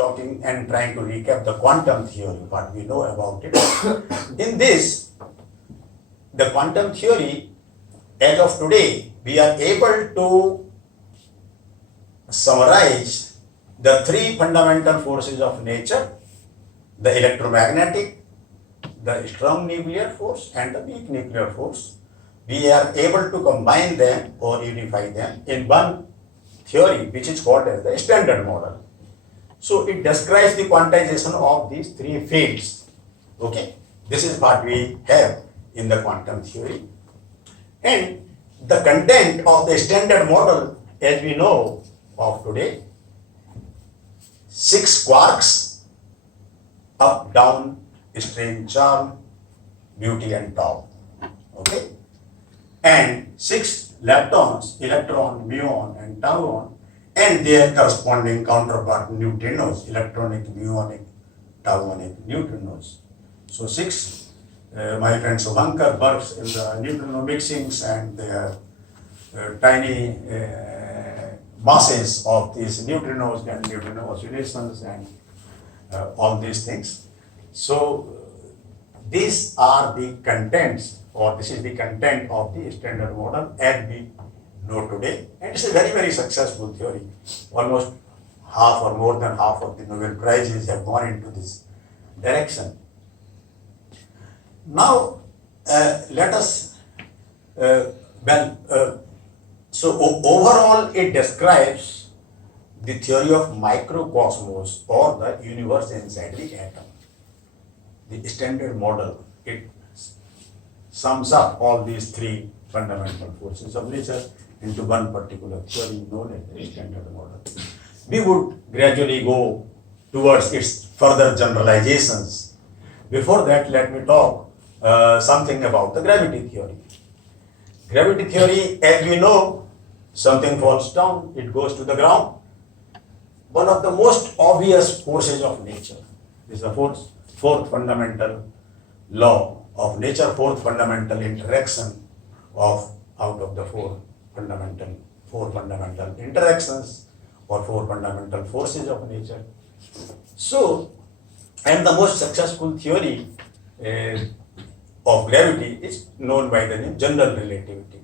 talking and trying to recap the quantum theory, what we know about it. In this, the quantum theory, as of today, we are able to summarize the three fundamental forces of nature: the electromagnetic, the strong nuclear force, and the weak nuclear force. We are able to combine them or unify them in one theory, which is called as the standard model. So it describes the quantization of these three fields. Okay, this is what we have in the quantum theory. And the content of the standard model, as we know of today, 6 quarks, up, down, strength, charm, beauty, and tau. Okay, and 6 leptons, electron, muon, and tauon, and their corresponding counterpart neutrinos, electronic, muonic, tauonic neutrinos. So 6, my friend Subhankar works in the neutrino mixings and their tiny masses of these neutrinos and neutrino oscillations and all these things. So these are the contents, or this is the content of the standard model as we know today. And it's a very, very successful theory. Almost half or more than half of the Nobel Prizes have gone into this direction. Now, let us, so overall it describes the theory of microcosmos or the universe inside the atom. The standard model, it sums up all these three fundamental forces of nature into one particular theory known as the standard model. We would gradually go towards its further generalizations. Before that, let me talk something about the gravity theory. Gravity theory, as we know, something falls down, it goes to the ground. One of the most obvious forces of nature is the fourth fundamental law of nature, fourth fundamental interaction of out of the four fundamental interactions or four fundamental forces of nature. So, and the most successful theory of gravity is known by the name general relativity.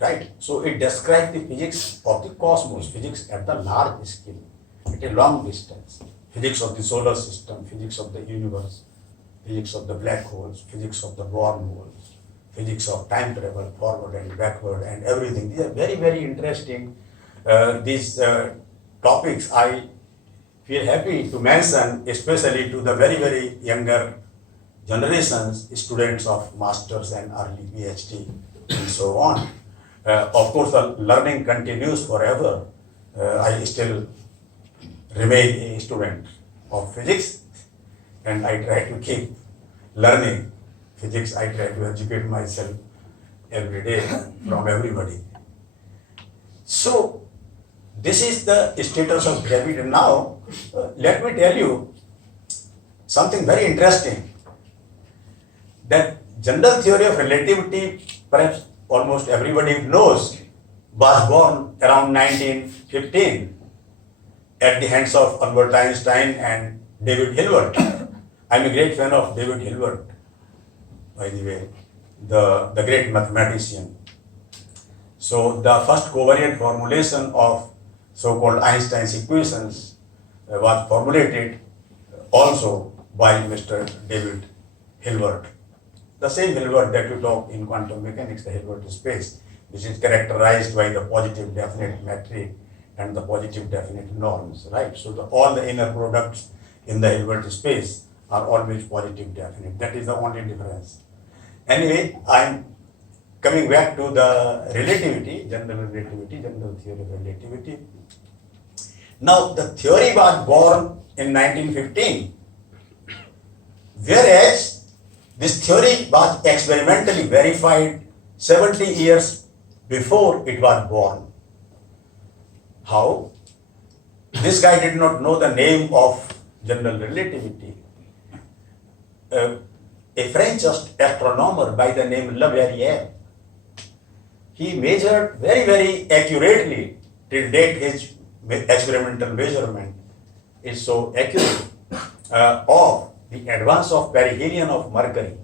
Right? So it describes the physics of the cosmos, physics at the large scale, at a long distance, physics of the solar system, physics of the universe, physics of the black holes, physics of the wormholes, physics of time travel, forward and backward, and everything. These are very, very interesting. These topics I feel happy to mention, especially to the very, very younger generations, students of masters and early PhD and so on. Of course, the learning continues forever. I still remain a student of physics, and I try to keep learning physics. I try to educate myself every day from everybody. So, this is the status of gravity. Now, let me tell you something very interesting. That general theory of relativity, perhaps almost everybody knows, was born around 1915 at the hands of Albert Einstein and David Hilbert. I'm a great fan of David Hilbert, by the way, the great mathematician. So the first covariant formulation of so-called Einstein's equations was formulated also by Mr. David Hilbert. The same Hilbert that you talk in quantum mechanics, the Hilbert space, which is characterized by the positive definite metric and the positive definite norms, right? So all the inner products in the Hilbert space are always positive definite. That is the only difference. Anyway, I'm coming back to the relativity, general theory of relativity. Now, the theory was born in 1915, whereas this theory was experimentally verified 70 years before it was born. How? This guy did not know the name of general relativity. A French astronomer by the name Leverrier, he measured very, very accurately till date his experimental measurement is so accurate of the advance of perihelion of Mercury.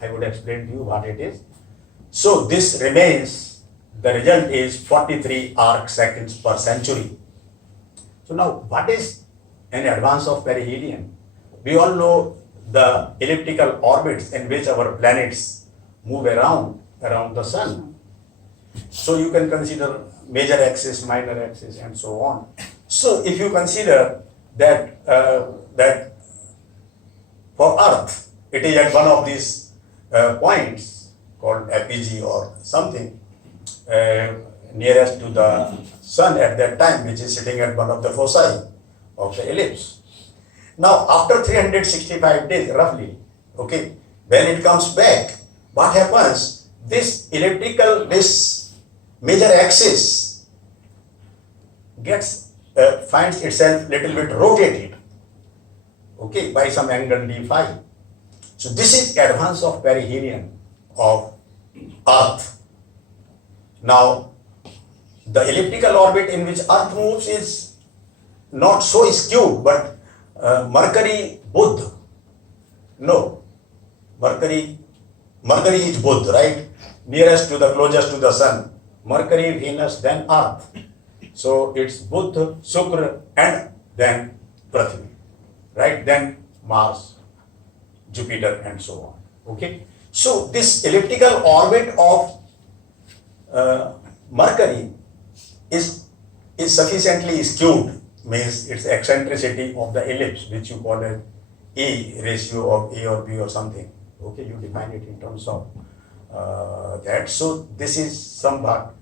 I would explain to you what it is. So this remains, the result is 43 arc seconds per century. So now what is an advance of perihelion? We all know the elliptical orbits in which our planets move around the sun. So you can consider major axis, minor axis, and so on. So if you consider that that for Earth, it is at one of these points called apogee or something nearest to the sun at that time, which is sitting at one of the foci of the ellipse. Now, after 365 days, roughly, okay, when it comes back, what happens? This elliptical, this major axis finds itself little bit rotated, okay, by some angle d phi. So this is advance of perihelion of Earth. Now, the elliptical orbit in which Earth moves is not so skewed, but Mercury, Buddha. No, Mercury is Buddha, right? Nearest to the, closest to the sun. Mercury, Venus, then Earth. So it's Buddha, Shukra, and then Prithvi, right? Then Mars, Jupiter, and so on. Okay. So this elliptical orbit of Mercury is sufficiently skewed, means its eccentricity of the ellipse, which you call a E ratio of A or B or something. Okay, you define it in terms of that. So this is somewhat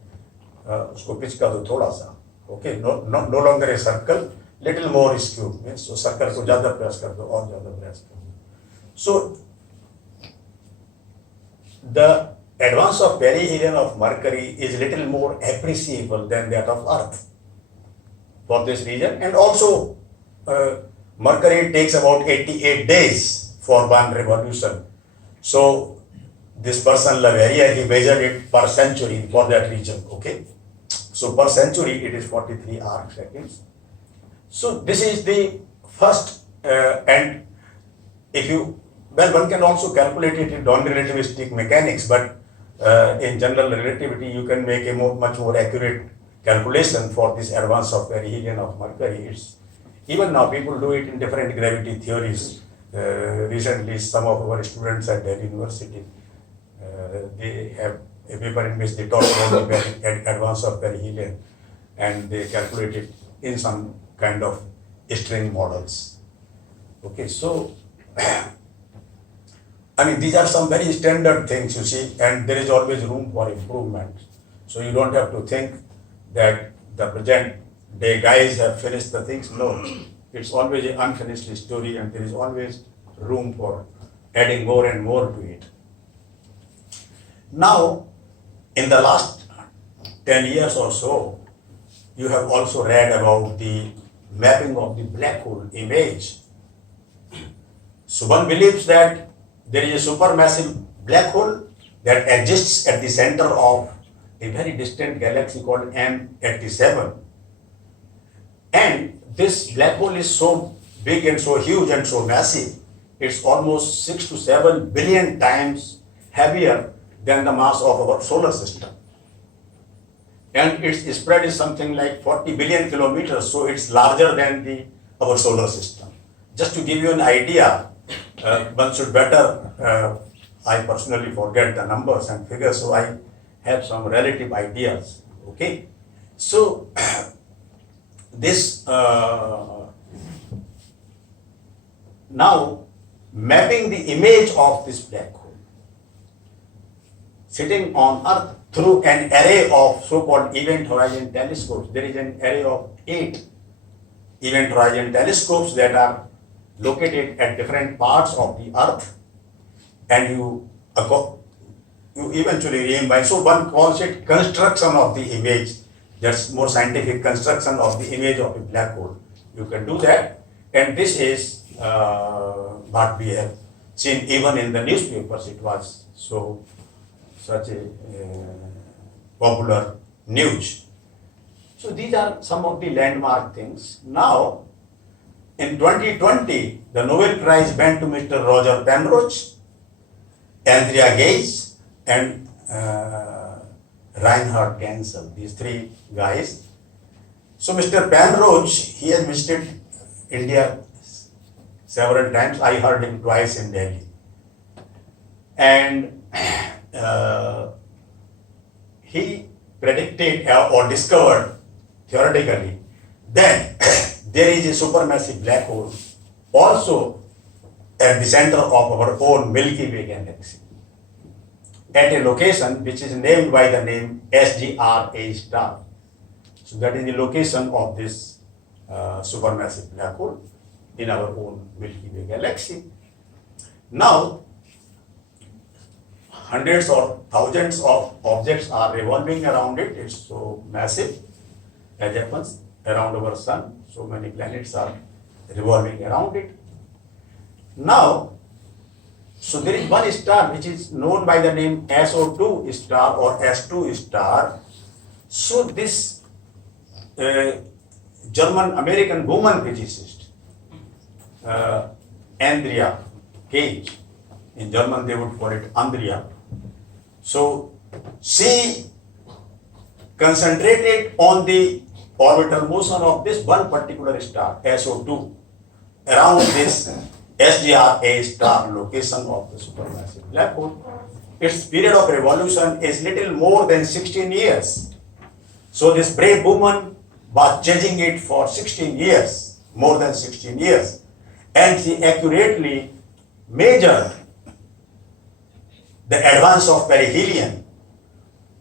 उसको pitch कर दो थोड़ा सा, okay, no longer a circle, little more skewed, means so circle को ज़्यादा press कर दो और ज़्यादा press कर दो. So the advance of perihelion of Mercury is little more appreciable than that of Earth for this reason, and also Mercury takes about 88 days for one revolution. So this person Leverrier, he measured it per century for that region, okay. So per century it is 43 arc seconds. So this is the first and if you, well, one can also calculate it in non-relativistic mechanics, but in general relativity you can make a much more accurate calculation for this advance of perihelion of Mercury. It's, even now people do it in different gravity theories. Recently some of our students at Delhi University, they have a paper in which they talk about the advance of perihelion and they calculate it in some kind of string models. Okay, so I mean, these are some very standard things, you see, and there is always room for improvement. So you don't have to think that the present day guys have finished the things. No, it's always an unfinished story and there is always room for adding more and more to it. Now, in the last 10 years or so, you have also read about the mapping of the black hole image. So one believes that there is a supermassive black hole that exists at the center of a very distant galaxy called M87. And this black hole is so big and so huge and so massive, it's almost 6 to 7 billion times heavier than the mass of our solar system. And its spread is something like 40 billion kilometers, so it's larger than our solar system. Just to give you an idea, one should better, I personally forget the numbers and figures, so I have some relative ideas, okay? So, this, now, mapping the image of this black hole, sitting on Earth through an array of so-called event horizon telescopes. There is an array of 8 event horizon telescopes that are located at different parts of the Earth, and you eventually reimagine. So one calls it construction of the image. That's more scientific, construction of the image of a black hole. You can do that, and this is what we have seen even in the newspapers. It was such a popular news. So these are some of the landmark things. Now, in 2020, the Nobel Prize went to Mr. Roger Penrose, Andrea Gage, and Reinhard Genzel, these three guys. So Mr. Penrose, he has visited India several times. I heard him twice in Delhi. And he predicted or discovered theoretically that there is a supermassive black hole also at the center of our own Milky Way galaxy, at a location which is named by the name SGRA star. So that is the location of this supermassive black hole in our own Milky Way galaxy. Now, hundreds or thousands of objects are revolving around it. It's so massive, as happens around our sun. So many planets are revolving around it. Now, so there is one star which is known by the name SO2 star or S2 star. So this German-American woman physicist, Andrea Gage, in German they would call it Andrea. So she concentrated on the orbital motion of this one particular star, SO2, around this SGRA star location of the supermassive black hole. Its period of revolution is little more than 16 years. So this brave woman was chasing it for 16 years, more than 16 years, and she accurately measured the advance of perihelion